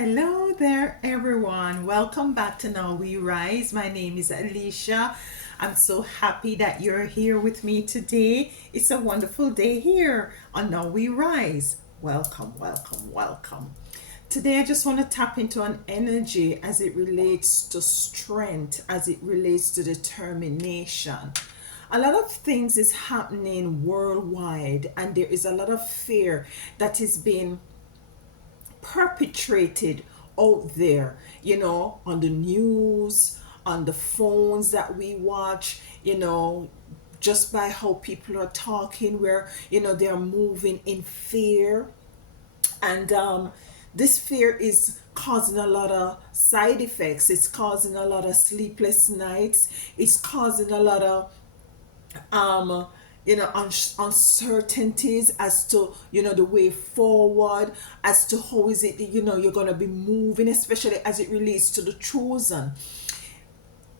Hello there, everyone. Welcome back to Now We Rise. My name is Alicia. I'm so happy that you're here with me today. It's a wonderful day here on Now We Rise. Welcome, welcome, welcome. Today, I just want to tap into an energy as it relates to strength, as it relates to determination. A lot of things is happening worldwide, and there is a lot of fear that is being perpetrated out there, on the news, on the phones that we watch, just by how people are talking, where, they're moving in fear. And this fear is causing a lot of side effects. It's causing a lot of sleepless nights. It's causing a lot of uncertainties as to the way forward, as to how is it you're going to be moving, especially as it relates to the chosen.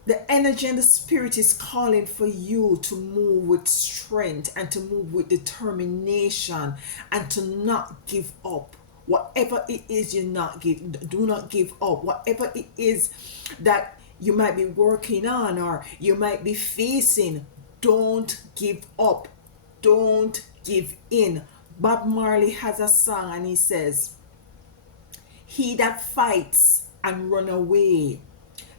The energy and the spirit is calling for you to move with strength and to move with determination and to not give up. Whatever it is, do not give up. Whatever it is that you might be working on or you might be facing, don't give up. Don't give in. Bob Marley has a song and he says, "He that fights and run away,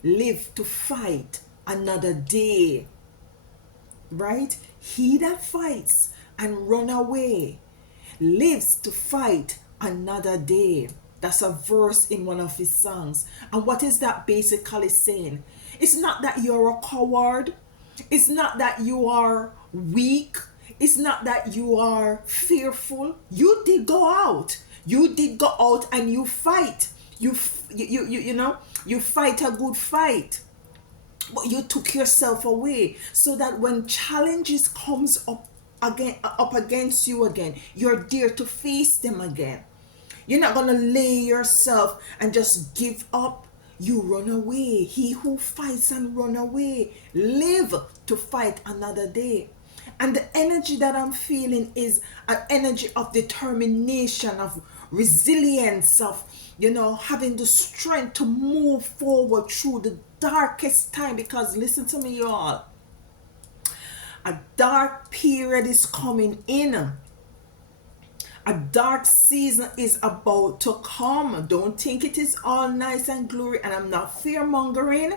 live to fight another day." Right? He that fights and run away, lives to fight another day. That's a verse in one of his songs. And what is that basically saying? It's not that you're a coward. It's not that you are weak. It's not that you are fearful. You did go out. You did go out and you fight. You fight a good fight. But you took yourself away so that when challenges comes up against you again, you're there to face them again. You're not gonna lay yourself and just give up. You run away. He who fights and run away, live to fight another day. And the energy that I'm feeling is an energy of determination, of resilience, of, having the strength to move forward through the darkest time. Because listen to me, y'all. A dark period is coming in. A dark season is about to come. Don't think it is all nice and glory. And I'm not fear-mongering.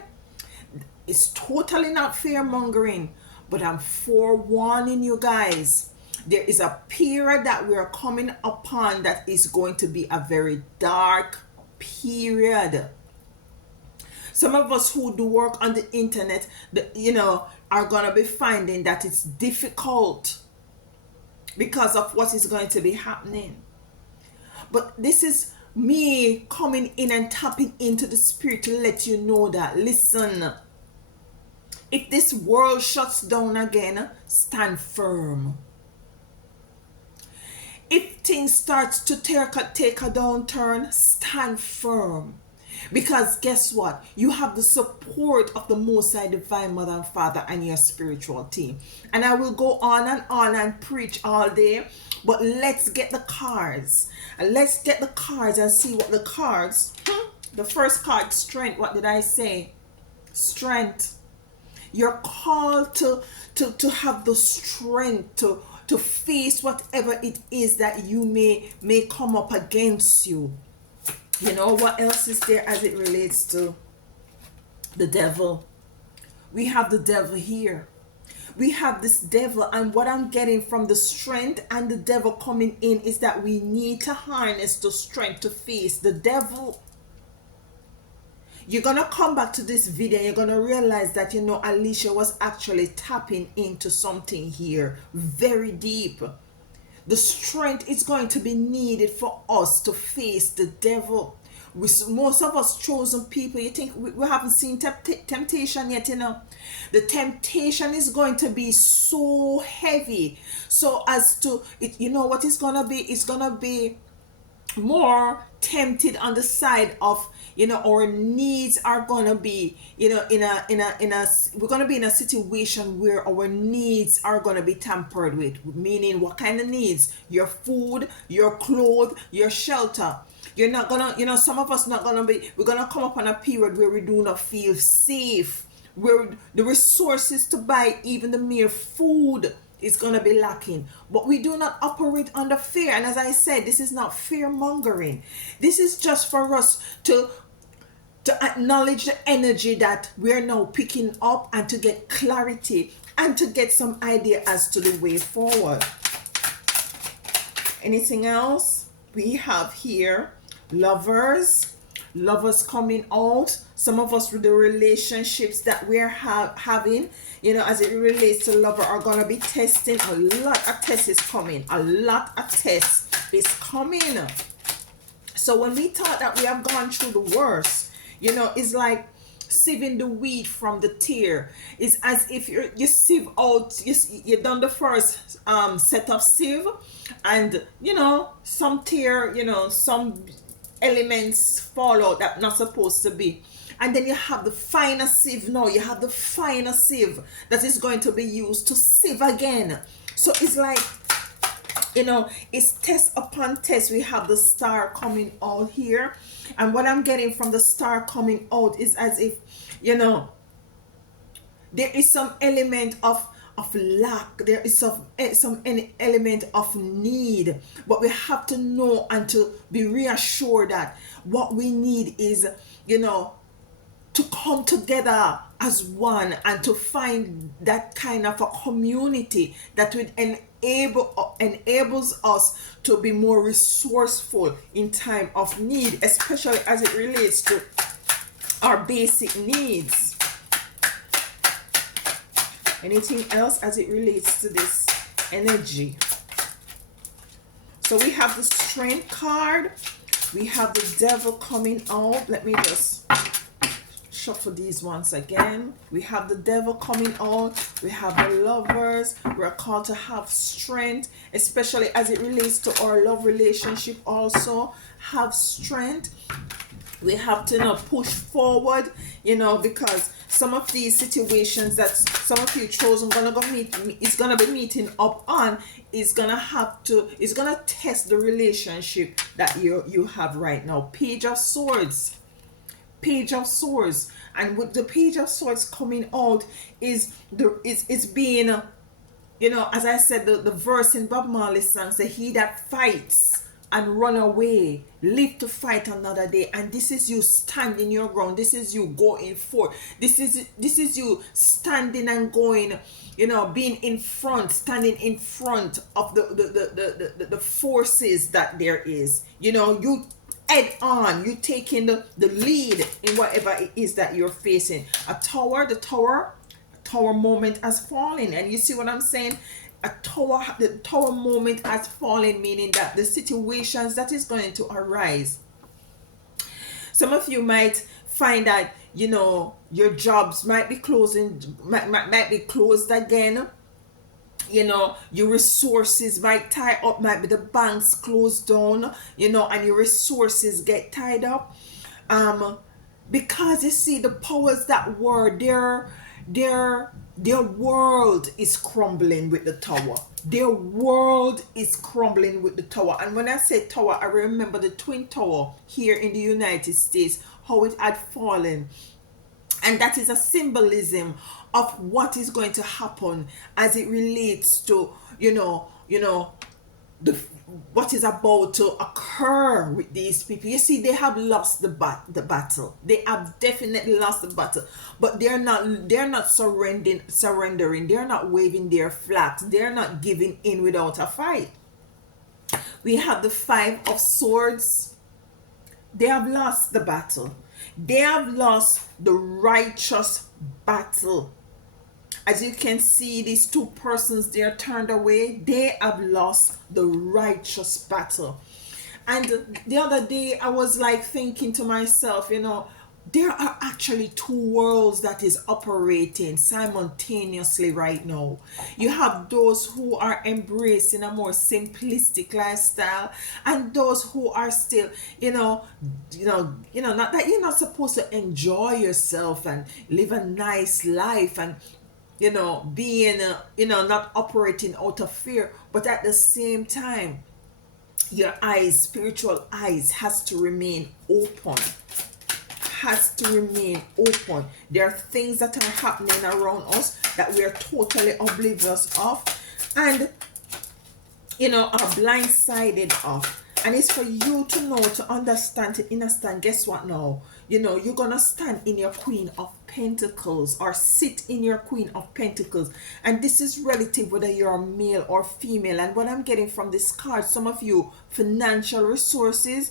It's totally not fear-mongering. But I'm forewarning you guys. There is a period that we're coming upon that is going to be a very dark period. Some of us who do work on the internet, are going to be finding that it's difficult because of what is going to be happening. But this is me coming in and tapping into the spirit to let you know that, listen, if this world shuts down again, stand firm. If things start to take a downturn, stand firm. Because guess what? You have the support of the Most High Divine Mother and Father and your spiritual team. And I will go on and preach all day. But let's get the cards. And let's get the cards and see what the cards. The first card, strength. What did I say? Strength. You're called to have the strength to face whatever it is that you may come up against you. What else is there as it relates to the devil? We have the devil here. We have this devil, and what I'm getting from the strength and the devil coming in is that we need to harness the strength to face the devil. You're going to come back to this video and you're going to realize that, Alicia was actually tapping into something here very deep. The strength is going to be needed for us to face the devil. Most of us chosen people, you think we haven't seen temptation yet, The temptation is going to be so heavy. So as to, what it's going to be? It's going to be more tempted on the side of, our needs are going to be, we're going to be in a situation where our needs are going to be tampered with. Meaning, what kind of needs? Your food, your clothes, your shelter. You're not gonna, some of us not gonna be, we're gonna come up on a period where we do not feel safe, where the resources to buy even the mere food is gonna be lacking. But we do not operate under fear. And as I said, this is not fear mongering. This is just for us to acknowledge the energy that we're now picking up, and to get clarity and to get some idea as to the way forward. Anything else? We have here lovers coming out. Some of us with the relationships that we're having, as it relates to lover, are going to be testing. A lot of tests is coming. A lot of tests is coming. So when we thought that we have gone through the worst, it's like sieving the wheat from the tear. It's as if you sieve out, you done the first set of sieve, and some tear, some elements fall out that not supposed to be, and then you have the final sieve. Now you have the final sieve that is going to be used to sieve again. So it's like, it's test upon test. We have the star coming out here, and what I'm getting from the star coming out is as if, there is some element of lack. There is some element of need, but we have to know and to be reassured that what we need is, to come together as one, and to find that kind of a community that would enables us to be more resourceful in time of need, especially as it relates to our basic needs. Anything else as it relates to this energy? So we have the Strength card. We have the Devil coming out. Let me just shuffle these once again. We have the Devil coming out. We have the Lovers. We're called to have strength, especially as it relates to our love relationship. Also have strength. We have to push forward, because some of these situations that some of you chosen is gonna be meeting up on, is gonna test the relationship that you have right now. Page of Swords. And with the Page of Swords coming out is being, as I said, the verse in Bob Marley's song say, he that fights and run away live to fight another day. And this is you standing your ground. This is you going forth. This is you standing and going, being in front, standing in front of the forces that there is. You head on, you taking the lead in whatever it is that you're facing. The tower moment has fallen. And you see what I'm saying? The tower moment has fallen, meaning that the situations that is going to arise. Some of you might find that, your jobs might be might be closed again. Your resources might tie up, might be the banks closed down, and your resources get tied up. Because you see, the powers that were there, their world is crumbling with the tower. Their world is crumbling with the tower. And when I say tower, I remember the Twin Tower here in the United States, how it had fallen. And that is a symbolism of what is going to happen as it relates to, what is about to occur with these people. You see, they have lost the battle. They have definitely lost the battle. But they're not surrendering. They're not waving their flags. They're not giving in without a fight. We have the Five of Swords. They have lost the battle. They have lost the righteous battle. As you can see, these two persons, they are turned away. They have lost the righteous battle. And the other day, I was like thinking to myself, there are actually two worlds that is operating simultaneously right now. You have those who are embracing a more simplistic lifestyle, and those who are still, not that you're not supposed to enjoy yourself and live a nice life and being not operating out of fear, but at the same time, Your eyes, spiritual eyes, has to remain open. Has to remain open. There are things that are happening around us that we are totally oblivious of, and are blindsided of. And it's for you to know, to understand, to understand. Guess what now? You're gonna stand in your Queen of Pentacles, or sit in your Queen of Pentacles. And this is relative whether you're male or female. And what I'm getting from this card, some of you, financial resources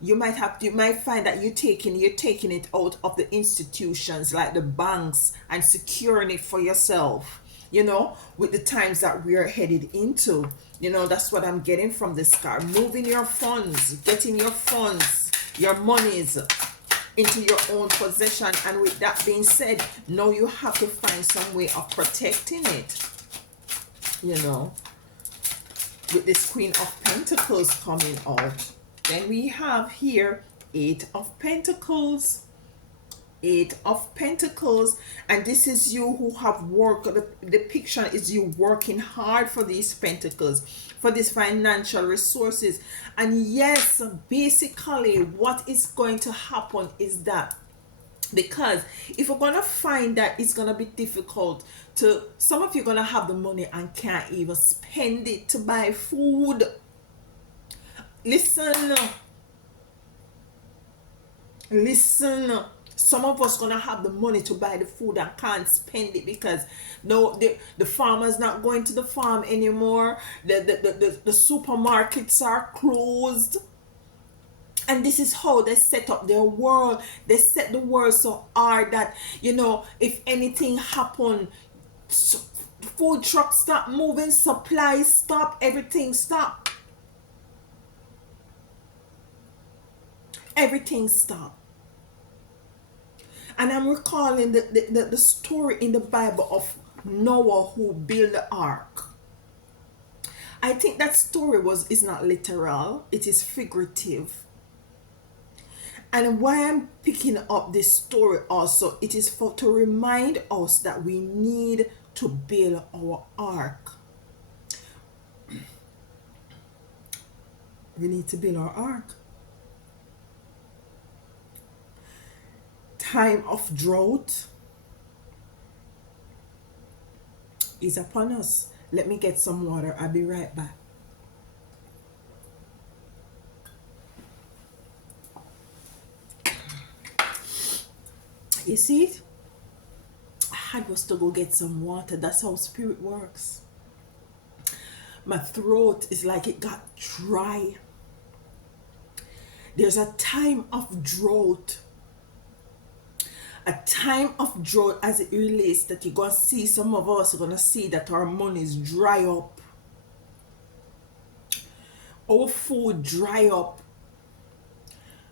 you might find that you're taking it out of the institutions like the banks and securing it for yourself, with the times that we are headed into. That's what I'm getting from this card. Moving your funds, getting your funds, your monies into your own possession. And with that being said, now you have to find some way of protecting it, with this Queen of Pentacles coming out. Then we have here Eight of Pentacles. Eight of Pentacles, and this is you who have worked. The picture is you working hard for these pentacles, for these financial resources. And yes, basically what is going to happen is that, because if we're gonna find that it's gonna be difficult to, some of you are gonna have the money and can't even spend it to buy food. Listen, some of us gonna have the money to buy the food and can't spend it because no, the farmer's not going to the farm anymore. The supermarkets are closed. And this is how they set up their world. They set the world so hard that, if anything happen, food trucks stop moving, supplies stop, everything stop. Everything stop. And I'm recalling the story in the Bible of Noah who built the ark. I think that story is not literal, it is figurative. And why I'm picking up this story also, it is to remind us that we need to build our ark. We need to build our ark. Time of drought is upon us. Let me get some water. I'll be right back. You see it? I had was to go get some water. That's how spirit works. My throat is like it got dry. There's a time of drought. A time of drought as it relates that you're going to see, some of us are going to see that our monies dry up. Our food dry up.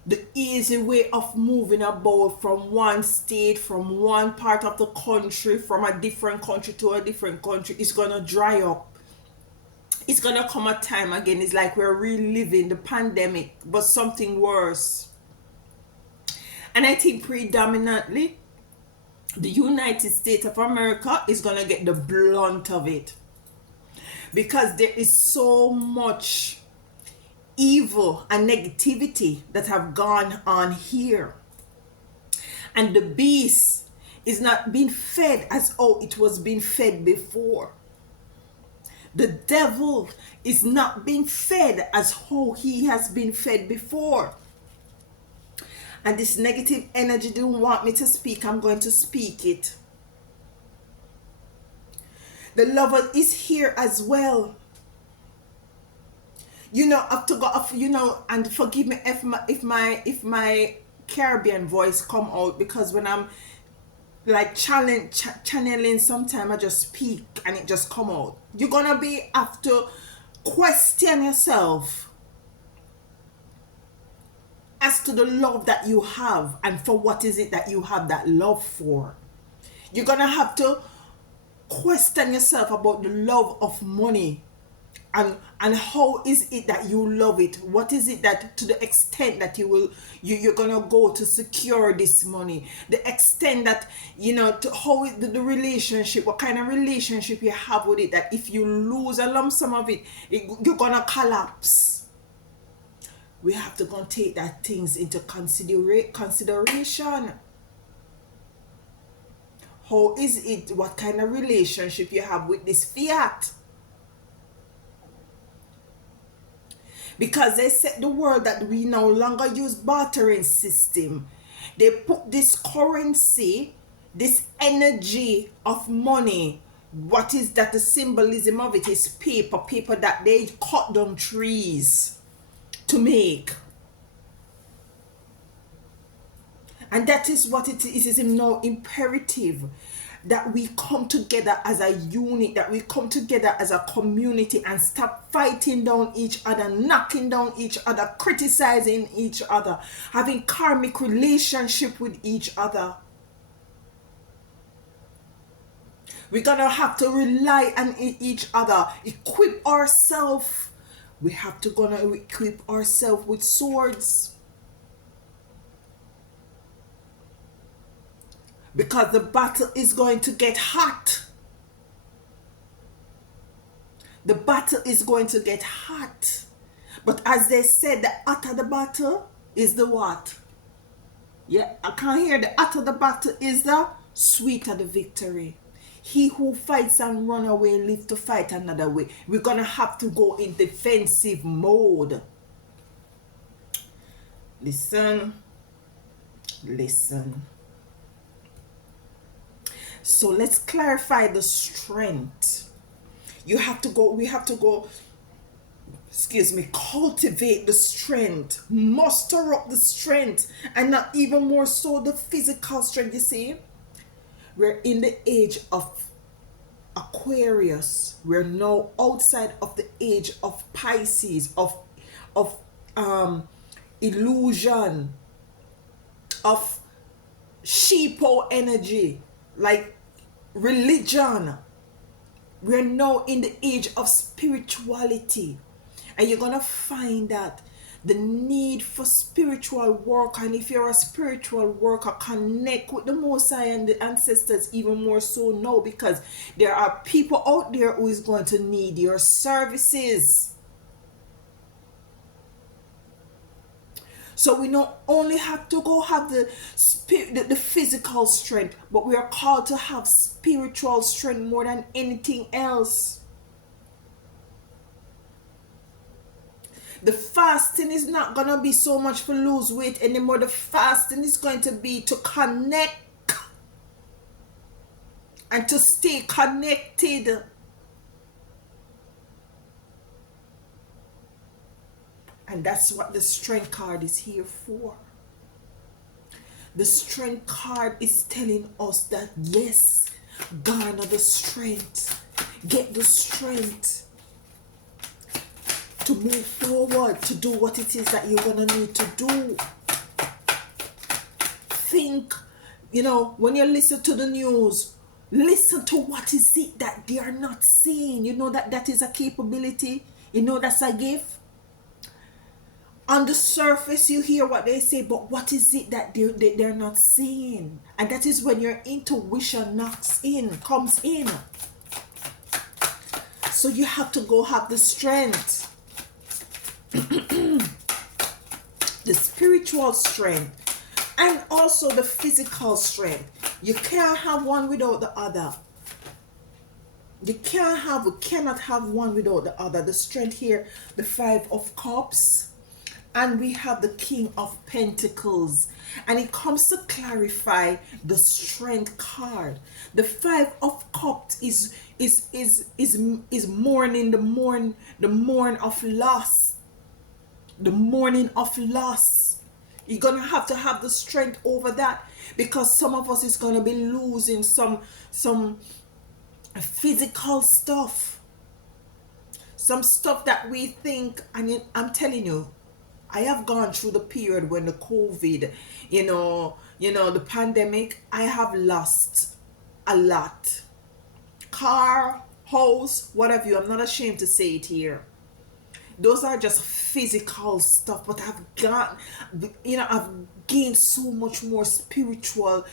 The easy way of moving about from one state, from one part of the country, from a different country to a different country is going to dry up. It's going to come a time again. It's like we're reliving the pandemic, but something worse. And I think predominantly the United States of America is going to get the blunt of it. Because there is so much evil and negativity that have gone on here. And the beast is not being fed as how it was being fed before. The devil is not being fed as how he has been fed before. And this negative energy didn't want me to speak. I'm going to speak it. The lover is here as well. Up to go, and forgive me if my Caribbean voice come out, because when I'm like channeling, sometimes I just speak and it just come out. You're gonna have to question yourself as to the love that you have and for what is it that you have that love for. You're gonna have to question yourself about the love of money, and how is it that you love it. What is it that, to the extent that you're gonna go to secure this money, the extent that to how the relationship, what kind of relationship you have with it, that if you lose a lump sum of it, you're gonna collapse. We have to go and take that things into consideration. How is it? What kind of relationship you have with this fiat? Because they set the world that we no longer use bartering system. They put this currency, this energy of money. What is that? The symbolism of it is paper that they cut down trees to make. And that is what it is. It is now imperative that we come together as a unit, that we come together as a community and stop fighting down each other, knocking down each other, criticizing each other, having karmic relationship with each other. We're gonna have to rely on each other, equip ourselves. We have to gonna equip ourselves with swords. Because the battle is going to get hot. The battle is going to get hot. But as they said, the hotter the battle is the what? Yeah, I can't hear. The hotter the battle is the sweeter the victory. He who fights and run away live to fight another way. We're going to have to go in defensive mode. Listen. So let's clarify the strength. We have to go, cultivate the strength, muster up the strength, and not even more so the physical strength. You see, we're in the age of Aquarius. We're now outside of the age of Pisces, of illusion, of sheeple energy, like religion. We're now in the age of spirituality, and you're gonna find that the need for spiritual work, and if you're a spiritual worker, connect with the Most High and the ancestors even more so now, because there are people out there who is going to need your services. So we not only have to go have the physical strength, but we are called to have spiritual strength more than anything else. The fasting is not going to be so much for lose weight anymore. The fasting is going to be to connect and to stay connected. And that's what the strength card is here for. The strength card is telling us that yes, garner the strength. Get the strength to move forward, to do what it is that you're going to need to do. Think, when you listen to the news, listen to what is it that they are not seeing. You know that is a capability. You know that's a gift. On the surface, you hear what they say, but what is it that they're not seeing? And that is when your intuition comes in. So you have to go have the strength. The spiritual strength. And also the physical strength. You can't have one without the other. We cannot have one without the other. The strength here, the 5 of Cups. And we have the King of Pentacles, and it comes to clarify the strength card. The 5 of Cups is mourning, the mourn of loss, the mourning of loss. You're gonna have to have the strength over that, because some of us is gonna be losing some physical stuff, some stuff that we think. And I'm telling you, I have gone through the period when the COVID, the pandemic. I have lost a lot. Car, house, what have you. I'm not ashamed to say it here. Those are just physical stuff, but I've gained so much more spiritual,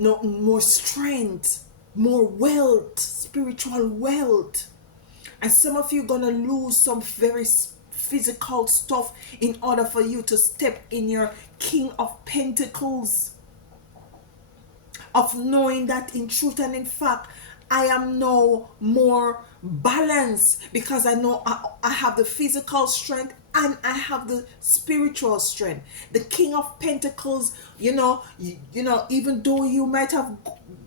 more strength, more wealth, spiritual wealth. And some of you gonna lose some very physical stuff in order for you to step in your King of Pentacles, of knowing that in truth and in fact I am now more balanced, because I know I have the physical strength and I have the spiritual strength. The King of Pentacles, even though you might have,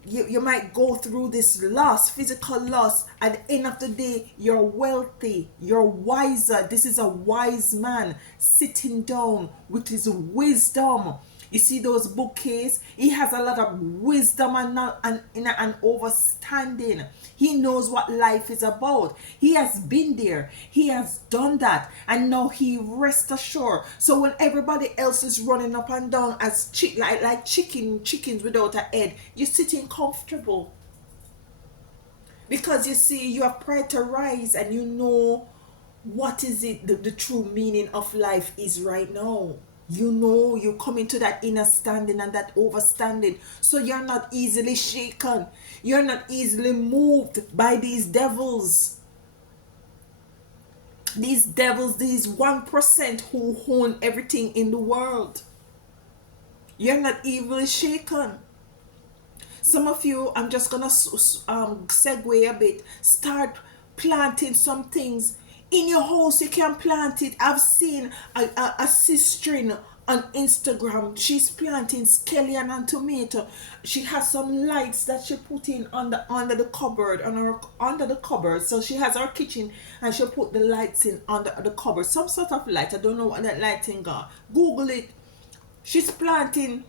you might go through this loss, physical loss, at the end of the day, you're wealthy, you're wiser. This is a wise man sitting down with his wisdom. You see those bouquets? He has a lot of wisdom and understanding. He knows what life is about. He has been there. He has done that. And now he rests assured. So when everybody else is running up and down as like chickens without a head, you're sitting comfortable. Because you see, you have pride to rise, and you know what is it, the true meaning of life is right now. You know, you come into that inner standing and that overstanding. So you're not easily shaken. You're not easily moved by these devils. These devils, these 1% who own everything in the world. You're not easily shaken. Some of you, I'm just going to segue a bit. Start planting some things in your house. You can plant it. I've seen a sister on Instagram. She's planting scallion and tomato. She has some lights that she put in under the cupboard, under the cupboard. So she has her kitchen and she put the lights in under the cupboard. Some sort of light. I don't know what that lighting got. Google it. She's planting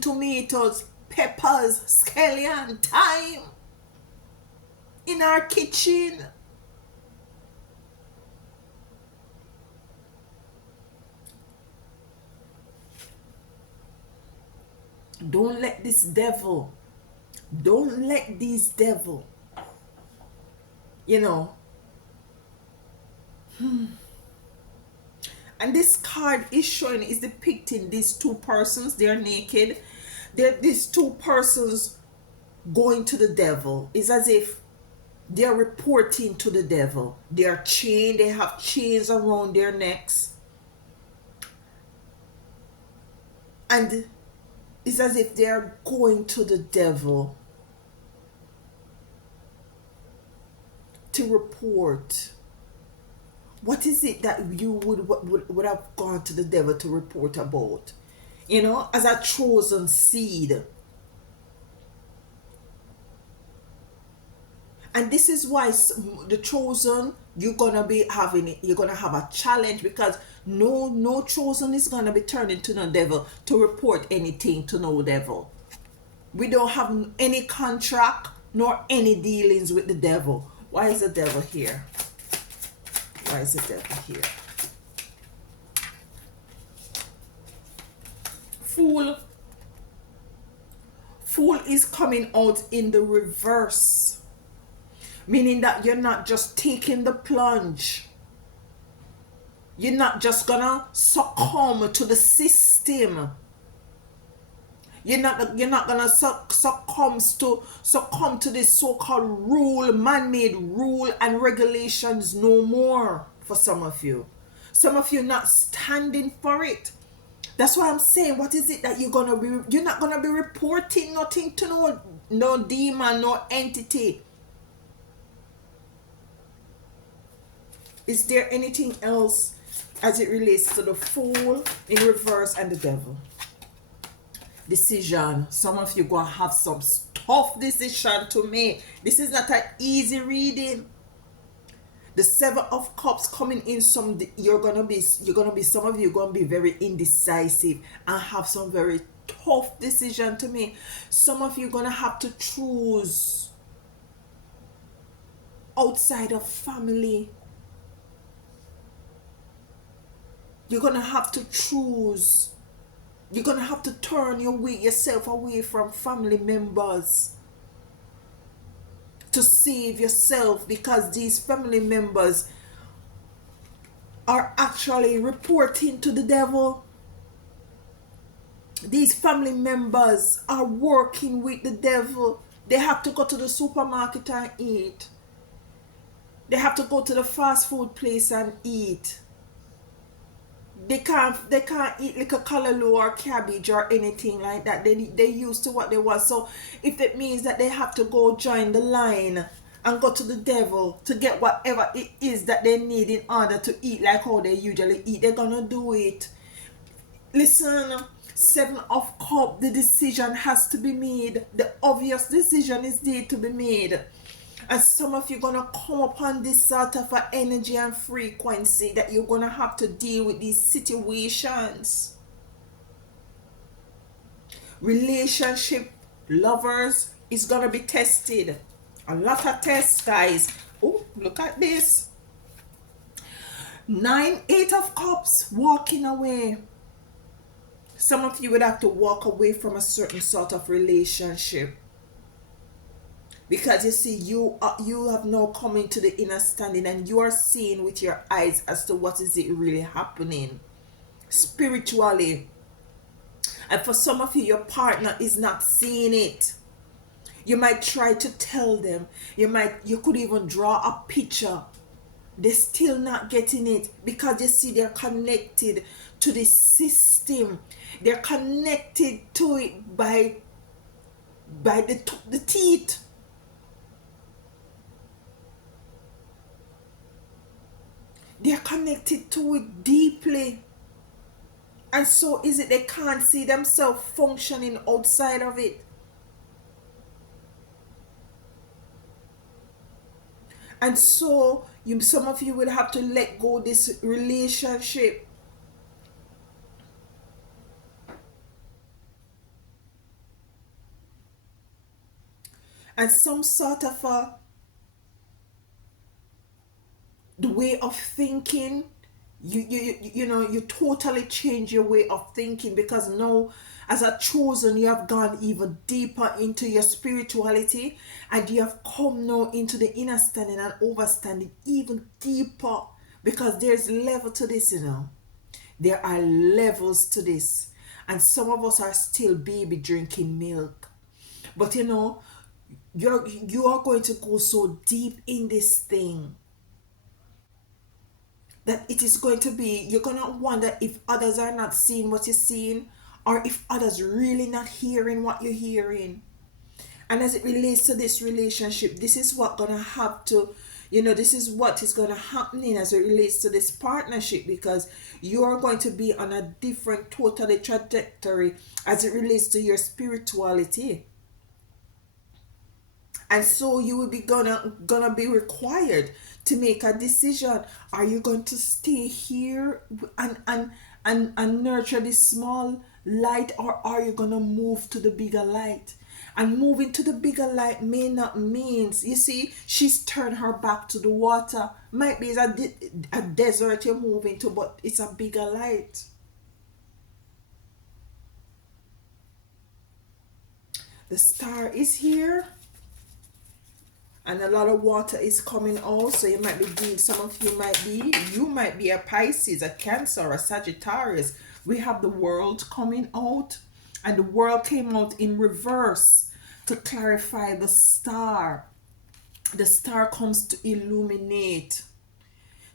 tomatoes, peppers, scallion, thyme in our kitchen. Don't let these devil, And this card is depicting these two persons. They're naked. These two persons going to the devil. It's as if they're reporting to the devil. They're chained. They have chains around their necks. And it's as if they're going to the devil to report. What is it that you would have gone to the devil to report about? As a chosen seed. And this is why the chosen, you're gonna have a challenge, because no chosen is gonna be turning to the devil to report anything to no devil. We don't have any contract nor any dealings with the devil. Why is the devil here? Why is the devil here? Fool is coming out in the reverse. Meaning that you're not just taking the plunge. You're not just gonna succumb to the system. You're not gonna succumb to this so-called man-made rule and regulations no more. For some of you not standing for it. That's why I'm saying, what is it that you're not gonna be reporting nothing to no demon, no entity. Is there anything else as it relates to the Fool in reverse and the devil? Decision. Some of you gonna have some tough decision to make. This is not an easy reading. The Seven of Cups coming in. Some of you gonna be very indecisive and have some very tough decision to make. Some of you gonna have to choose outside of family. You're gonna have to choose. You're gonna have to turn yourself away from family members to save yourself, because these family members are actually reporting to the devil. These family members are working with the devil. They have to go to the supermarket and eat. They have to go to the fast food place and eat. They can't eat like a callaloo or cabbage or anything like that. They used to what they want. So if it means that they have to go join the line and go to the devil to get whatever it is that they need in order to eat like how they usually eat, they're gonna do it. Listen, Seven of Cups, the decision has to be made. The obvious decision is there to be made. And some of you gonna come upon this sort of a energy and frequency that you're gonna have to deal with these situations. Relationship, lovers is gonna be tested. A lot of tests, guys. Oh, look at this. Eight of Cups, walking away. Some of you would have to walk away from a certain sort of relationship, because you see, you have now come into the inner standing and you are seeing with your eyes as to what is it really happening spiritually. And for some of you, your partner is not seeing it. You might try to tell them, you could even draw a picture. They're still not getting it, because you see, they're connected to the system. They're connected to it by the teeth. They're connected to it deeply. And so is it they can't see themselves functioning outside of it. And so some of you will have to let go this relationship. And some sort of the way of thinking, you totally change your way of thinking, because now as a chosen, you have gone even deeper into your spirituality, and you have come now into the inner standing and overstanding even deeper, because there's level to this. There are levels to this, and some of us are still baby drinking milk. But you are going to go so deep in this thing that it is going to be, you're going to wonder if others are not seeing what you're seeing, or if others really not hearing what you're hearing. And as it relates to this relationship, this is what gonna have to, this is what is gonna happen as it relates to this partnership, because you're going to be on a different totally trajectory as it relates to your spirituality. And so you will be gonna be required to make a decision. Are you going to stay here and nurture this small light, or are you gonna move to the bigger light? And moving to the bigger light may not means, you see, she's turned her back to the water. Might be a desert you're moving to, but it's a bigger light. The star is here, and a lot of water is coming out. So you might be doing, some of you might be a Pisces, a Cancer, a Sagittarius. We have the world coming out, and the world came out in reverse to clarify the star. The star comes to illuminate.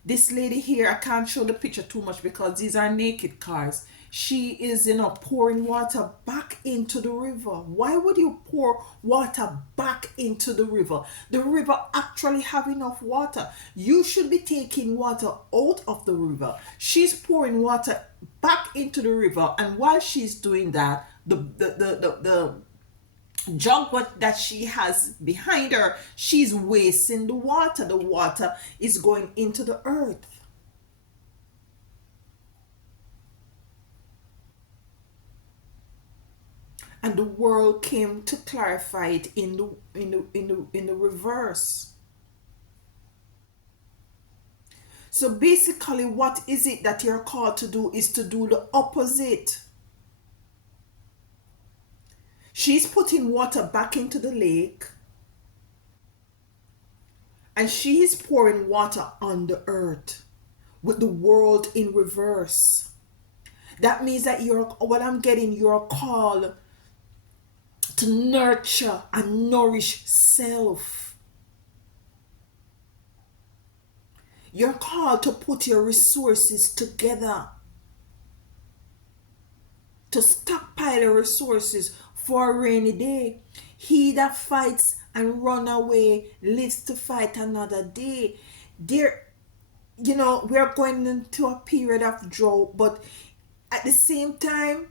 This lady here, I can't show the picture too much because these are naked cards. She is, pouring water back into the river. Why would you pour water back into the river? The river actually have enough water. You should be taking water out of the river. She's pouring water back into the river, and while she's doing that, the jug that she has behind her, she's wasting the water. The water is going into the earth. And the world came to clarify it in the reverse. So basically, what is it that you're called to do is to do the opposite. She's putting water back into the lake, and she's pouring water on the earth, with the world in reverse. That means that you're called to nurture and nourish self. You're called to put your resources together, to stockpile the resources for a rainy day. He that fights and run away lives to fight another day. There, we're going into a period of drought, but at the same time,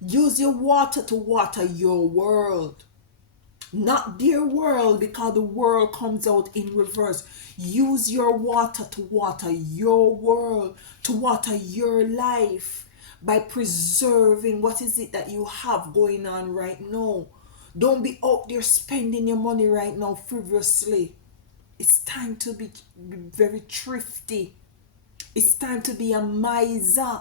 use your water to water your world, not their world, because the world comes out in reverse. Use your water to water your world, to water your life, by preserving what is it that you have going on right now. Don't be out there spending your money right now frivolously. It's time to be very thrifty. It's time to be a miser,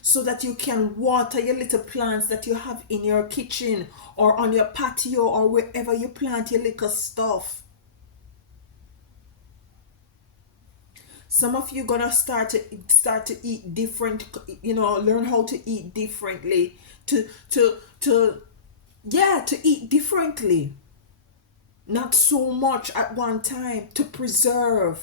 so that you can water your little plants that you have in your kitchen or on your patio or wherever you plant your little stuff. Some of you gonna start to eat different, learn how to eat differently, to eat differently, not so much at one time, to preserve.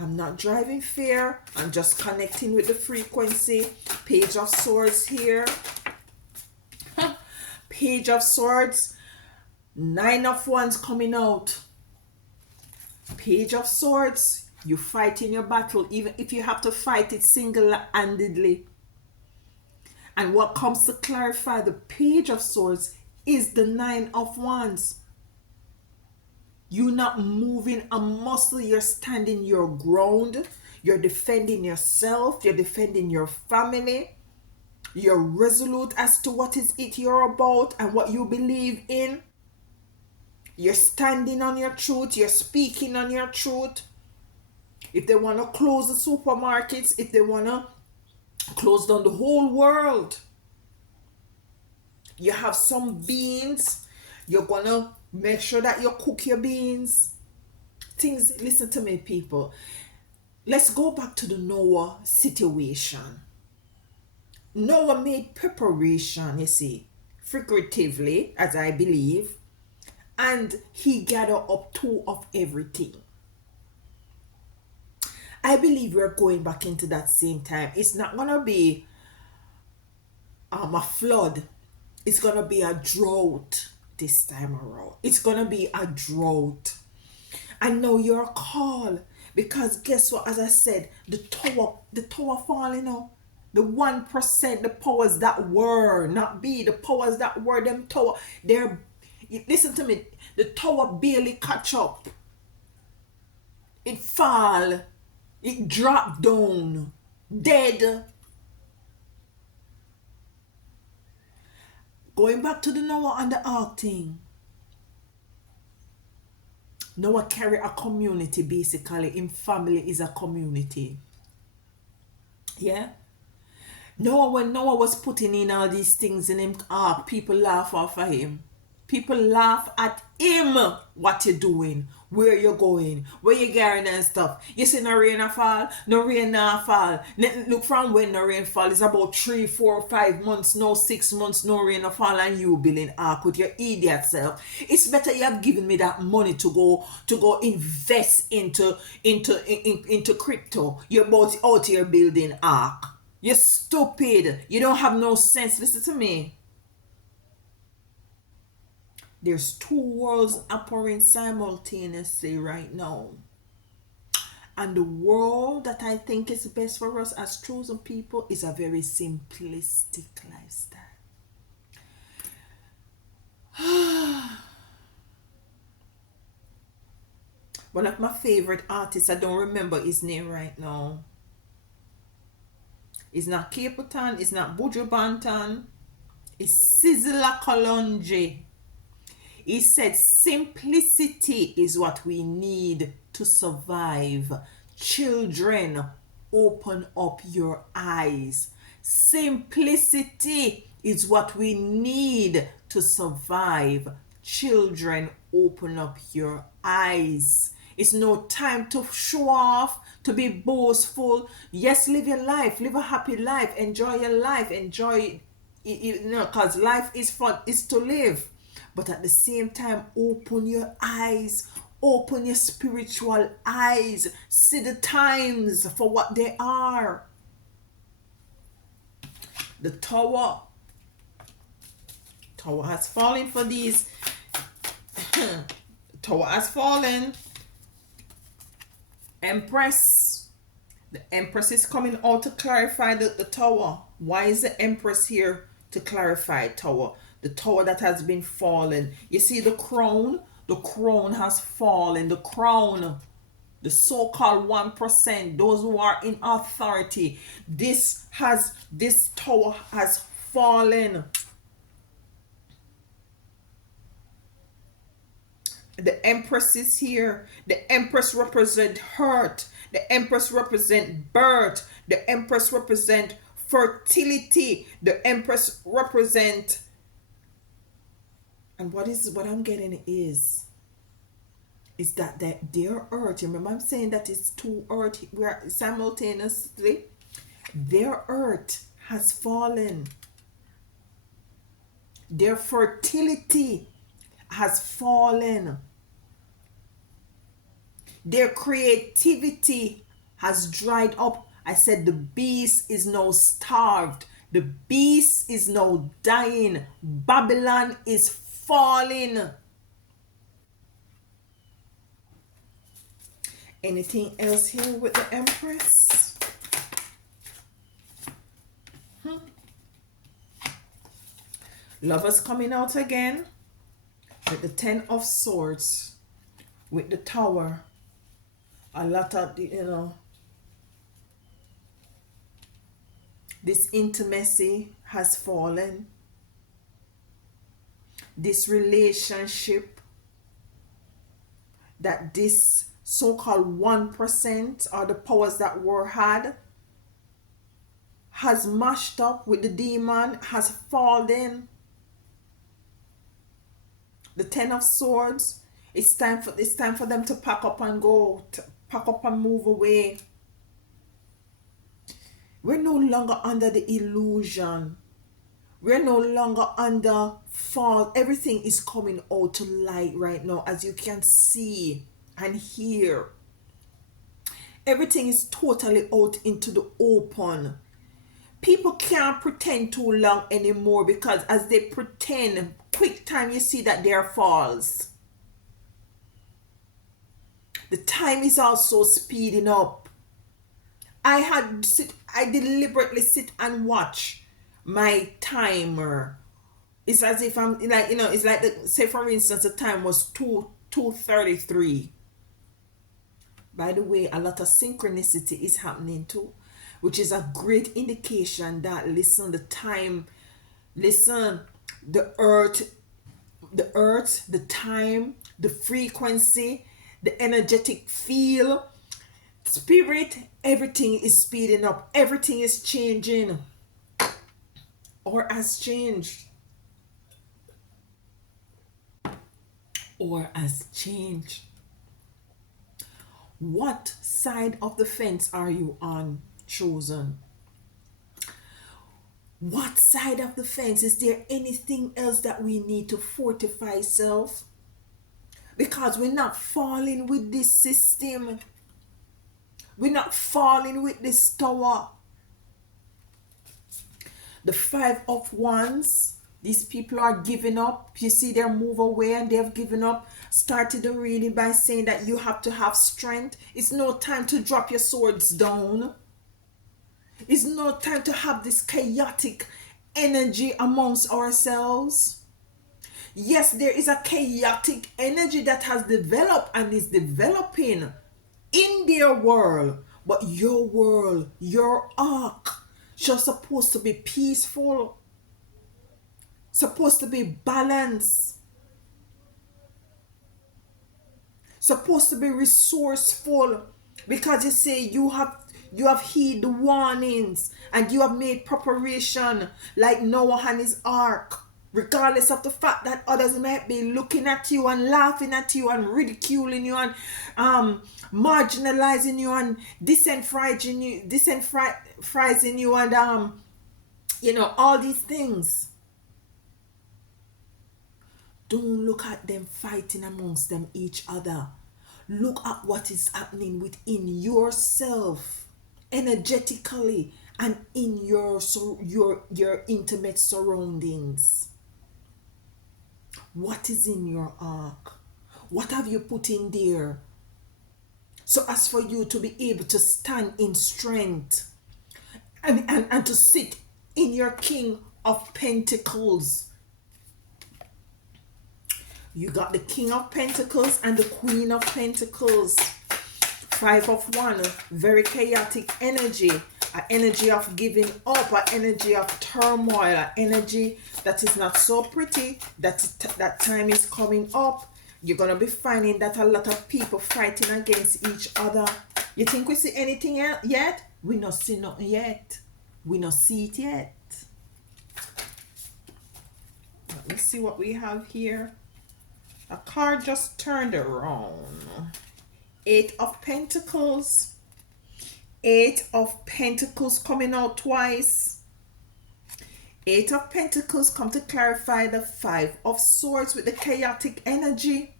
I'm not driving fear, I'm just connecting with the frequency. Page of Swords here. Page of Swords. 9 of Wands coming out. Page of Swords. You fight in your battle, even if you have to fight it single-handedly. And what comes to clarify the Page of Swords is the 9 of Wands. You're not moving a muscle, you're standing your ground, you're defending yourself, you're defending your family, you're resolute as to what is it you're about and what you believe in. You're standing on your truth, you're speaking on your truth. If they want to close the supermarkets, if they want to close down the whole world, you have some beans, you're going to make sure that you cook your beans. Things, listen to me, people. Let's go back to the Noah situation. Noah made preparation, you see, figuratively, as I believe, and he gathered up 2 of everything. I believe we're going back into that same time. It's not going to be a flood. It's going to be a drought this time around. It's going to be a drought. I know you're called, because guess what? As I said, the tower falling out. The 1%, the powers that were, not be, the powers that were, them tower, listen to me, the tower barely catch up. It fall. It dropped down, dead. Going back to the Noah and the Ark thing. Noah carry a community, basically. In family is a community. Yeah? Noah, when Noah was putting in all these things in him ark, people laugh off of him. People laugh at him. What you doing? Where you going? Where you going and stuff? You see no rain a fall? No rain a fall. Look from when no rain fall. It's about 3, 4, 5 months, no 6 months, no rain a fall, and you building ark with your idiot self. It's better you have given me that money to go invest into crypto. You're about out here building ark. You're stupid. You don't have no sense. Listen to me. There's 2 worlds operating simultaneously right now. And the world that I think is best for us as chosen people is a very simplistic lifestyle. One of my favorite artists, I don't remember his name right now. It's not Capricorn, it's not Buju Banton, it's Sizzla Kalonji. He said, simplicity is what we need to survive. Children, open up your eyes. Simplicity is what we need to survive. Children, open up your eyes. It's no time to show off, to be boastful. Yes, live your life. Live a happy life. Enjoy your life. Enjoy, because life is fun, is to live. But at the same time, open your eyes, open your spiritual eyes, see the times for what they are. The tower has fallen for these. Tower has fallen. Empress. The Empress is coming out to clarify the tower. Why is the Empress here to clarify tower? The tower that has been fallen. You see the crown? The crown has fallen. The crown, the so-called 1%, those who are in authority. This tower has fallen. The Empress is here. The Empress represent hurt. The Empress represent birth. The Empress represent fertility. The Empress represent, and what I'm getting is that their earth, remember I'm saying that it's two earth, where simultaneously their earth has fallen. Their fertility has fallen. Their creativity has dried up. I said the beast is now starved. The beast is now dying. Babylon is falling. Anything else here with the Empress? Lovers coming out again with the 10 of Swords, with the Tower. A lot of, this intimacy has fallen. This relationship that this so-called 1%, or the powers that were had, has mashed up with the demon, has fallen. The 10 of Swords, it's time for them to pack up and go, to pack up and move away. We're no longer under the illusion. We're no longer under fall. Everything is coming out to light right now, as you can see and hear. Everything is totally out into the open. People can't pretend too long anymore, because as they pretend, quick time you see that there falls. The time is also speeding up. I deliberately sit and watch my timer. It's as if I'm like, it's like, say for instance, the time was 2:33. By the way, a lot of synchronicity is happening too, which is a great indication that, the earth, the time, the frequency, the energetic feel, spirit, everything is speeding up. Everything is changing, or has changed. Or has changed. What side of the fence are you on, chosen? What side of the fence? Is there anything else that we need to fortify self? Because we're not falling with this system. We're not falling with this tower. The 5 of Wands. These people are giving up. You see, they move away and they have given up. Started the reading by saying that you have to have strength. It's no time to drop your swords down. It's no time to have this chaotic energy amongst ourselves. Yes, there is a chaotic energy that has developed and is developing in their world. But your world, your arc, just supposed to be peaceful. Supposed to be balanced. Supposed to be resourceful. Because you say you have heed the warnings and you have made preparation, like Noah and his ark, regardless of the fact that others might be looking at you and laughing at you and ridiculing you and marginalizing you and disenfranchising you and all these things. Don't look at them fighting amongst them each other. Look at what is happening within yourself, energetically, and in your intimate surroundings. What is in your ark? What have you put in there? So as for you to be able to stand in strength and to sit in your King of Pentacles. You got the King of Pentacles and the Queen of Pentacles. Five of Wands, very chaotic energy. An energy of giving up, an energy of turmoil, an energy that is not so pretty. That time is coming up. You're going to be finding that a lot of people fighting against each other. You think we see anything yet? We not see nothing yet. We not see it yet. Let me see what we have here. A card just turned around. Eight of Pentacles. Eight of Pentacles coming out twice. Eight of Pentacles come to clarify the Five of Swords with the chaotic energy.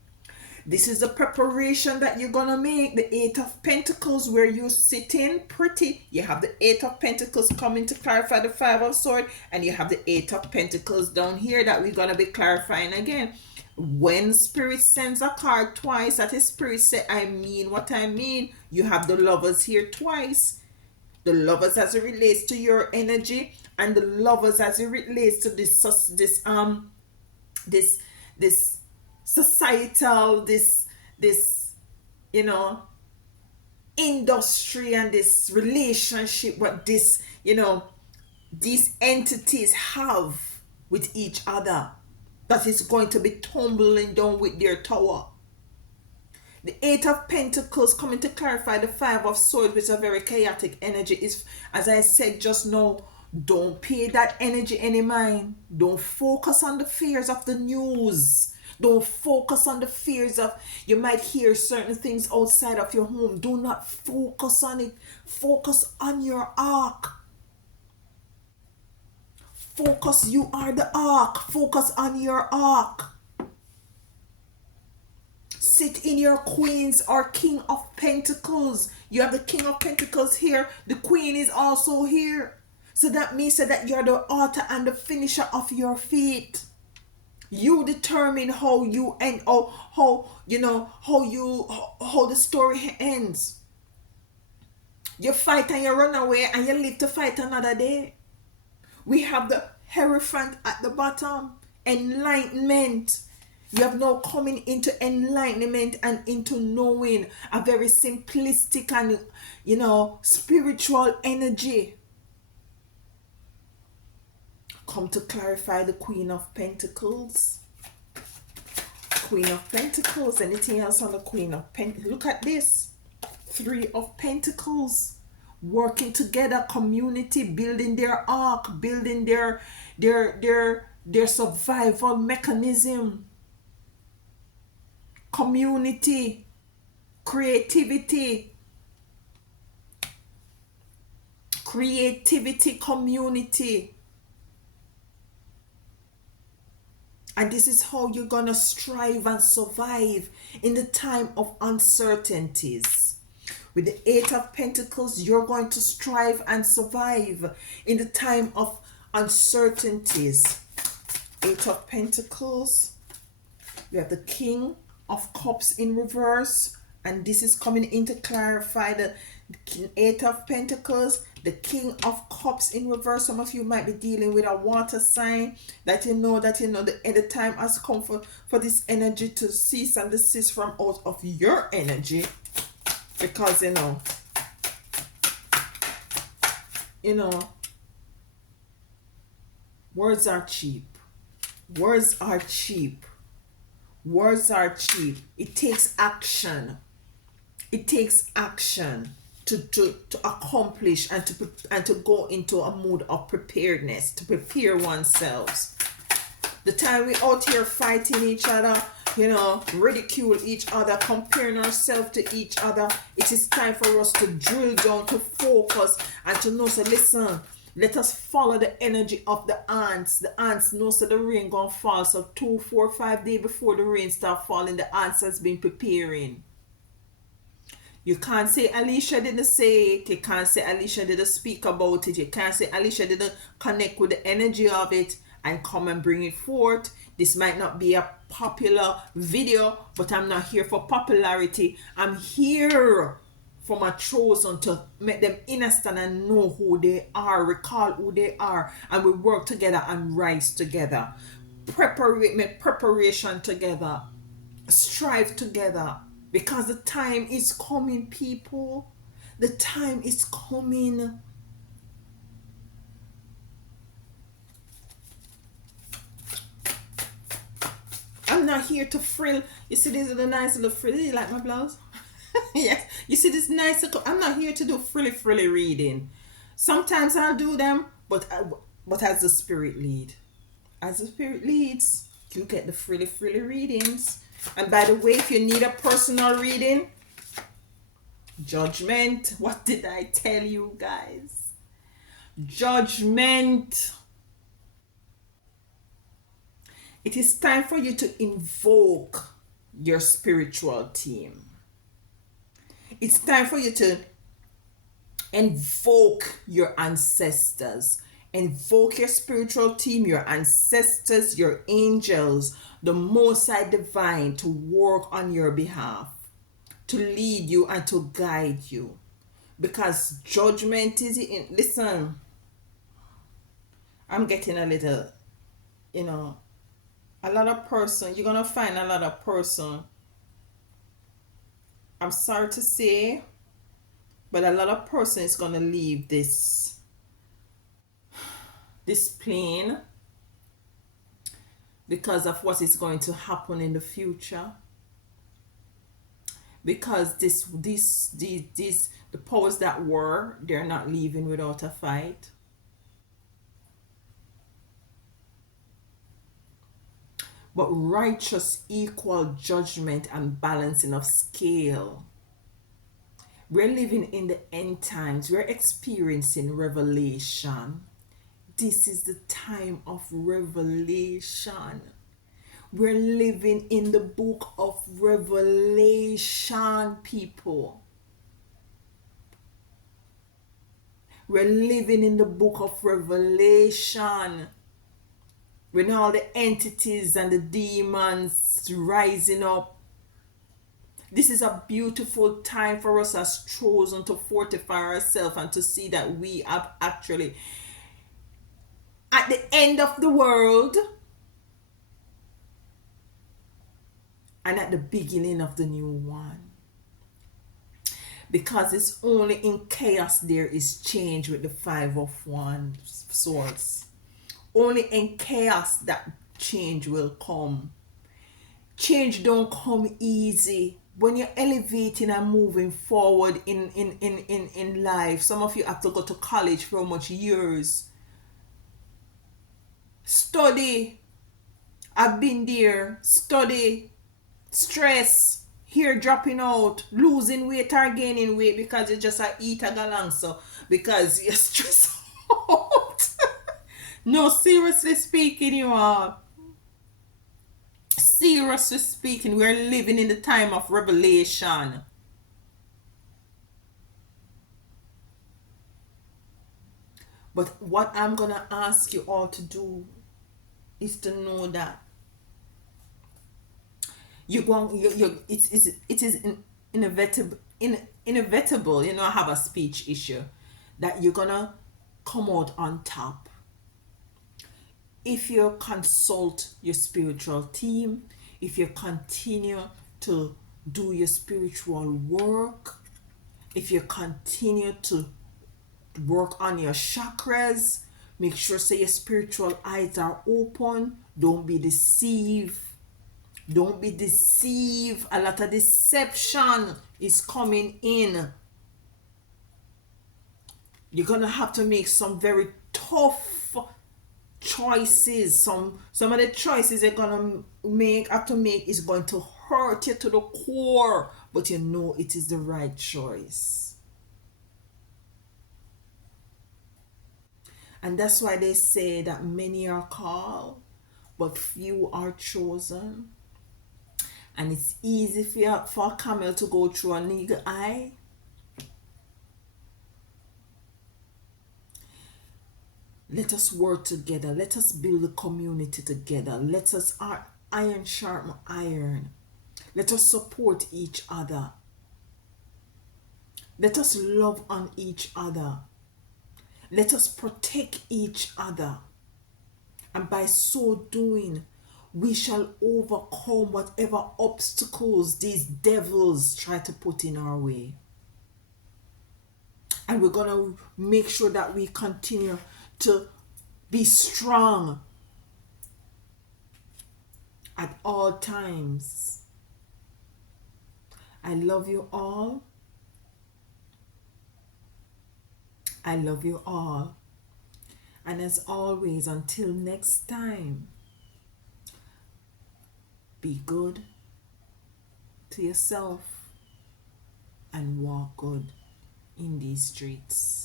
This is the preparation that you're going to make. The Eight of Pentacles where you're sitting pretty. You have the Eight of Pentacles coming to clarify the Five of Swords. And you have the Eight of Pentacles down here that we're going to be clarifying again. When Spirit sends a card twice, that is Spirit say, I mean what I mean. You have the Lovers here twice. The Lovers as it relates to your energy, and the Lovers as it relates to this societal, this industry and this relationship, what this these entities have with each other, that is going to be tumbling down with their tower. The Eight of Pentacles coming to clarify the Five of Swords, which is a very chaotic energy. Is, as I said just now, don't pay that energy any mind. Don't focus on the fears of the news. Don't focus on the fears of, you might hear certain things outside of your home. Do not focus on it. Focus on your ark. Focus, you are the ark. Focus on your ark. Sit in your Queens or King of Pentacles. You have the King of Pentacles here. The Queen is also here. So that means that you're the author and the finisher of your fate. You determine how you end, or how the story ends. You fight and you run away and you live to fight another day. We have the Hierophant at the bottom. Enlightenment. You have now coming into enlightenment and into knowing, a very simplistic and spiritual energy. Come to clarify the Queen of Pentacles. Queen of Pentacles. Anything else on the Queen of Pentacles? Look at this. Three of Pentacles. Working together, community, building their ark, building their survival mechanism. Community, creativity, community. And this is how you're gonna strive and survive in the time of uncertainties. With the Eight of Pentacles, you're going to strive and survive in the time of uncertainties. Eight of Pentacles. We have the King of Cups in reverse, and this is coming in to clarify the Eight of Pentacles, the King of Cups in reverse. Some of you might be dealing with a water sign that you know the time has come for this energy to cease and desist from out of your energy, because words are cheap. Words are cheap. Words are cheap. It takes action. It takes action to accomplish and to go into a mood of preparedness, to prepare oneself. The time we out here fighting each other, ridicule each other, comparing ourselves to each other, it is time for us to drill down, to focus, and to know, so listen, Let us follow the energy of the ants. The ants know so the rain gonna fall. So 2, 4, 5 days before the rain start falling, the ants has been preparing. You can't say Alicia didn't say it. You can't say Alicia didn't speak about it. You can't say Alicia didn't connect with the energy of it and come and bring it forth. This might not be a popular video, but I'm not here for popularity. I'm here for my chosen to make them understand and know who they are, recall who they are, and we work together and rise together. Make preparation together, strive together, because the time is coming, people. The time is coming. I'm not here to frill. You see, these are the nice little frilly. You like my blouse? Yes. You see this nice little. I'm not here to do frilly reading. Sometimes I'll do them, but as the spirit lead, as the spirit leads, you get the frilly readings. And by the way, if you need a personal reading, judgment. What did I tell you guys? Judgment. It is time for you to invoke your spiritual team. It's time for you to invoke your ancestors. Invoke your spiritual team, your ancestors, your angels, the Most High Divine to work on your behalf, to lead you and to guide you. Because judgment is in. Listen, I'm getting a little, a lot of person, you're gonna find a lot of person, I'm sorry to say, but a lot of person is gonna leave this plane because of what is going to happen in the future. Because the powers that were, they're not leaving without a fight. But righteous equal judgment and balancing of scale. We're living in the end times. We're experiencing revelation. This is the time of revelation. We're living in the book of Revelation, people. We're living in the book of Revelation. When all the entities and the demons rising up. This is a beautiful time for us as chosen to fortify ourselves and to see that we are actually at the end of the world and at the beginning of the new one. Because it's only in chaos there is change with the 5 of Wands swords. Only in chaos that change will come. Change don't come easy. When you're elevating and moving forward in life, some of you have to go to college for much years. Study. I've been there. Study. Stress. Hair dropping out. Losing weight or gaining weight because you just eat a galang, so because you're stressed out. No, seriously speaking, you are. Seriously speaking, we're living in the time of revelation. But what I'm going to ask you all to do is to know that it is inevitable, I have a speech issue, that you're going to come out on top. If you consult your spiritual team, if you continue to do your spiritual work, if you continue to work on your chakras, make sure so your spiritual eyes are open. Don't be deceived. Don't be deceived. A lot of deception is coming in. You're going to have to make some very tough choices. Some of the choices you're gonna have to make is going to hurt you to the core, but you know it is the right choice. And that's why they say that many are called, but few are chosen. And it's easy for a camel to go through a needle eye. Let us work together. Let us build a community together. Let us iron sharpen iron. Let us support each other. Let us love on each other. Let us protect each other. And by so doing, we shall overcome whatever obstacles these devils try to put in our way. And we're going to make sure that we continue to be strong at all times. I love you all. I love you all. And as always, until next time, be good to yourself and walk good in these streets.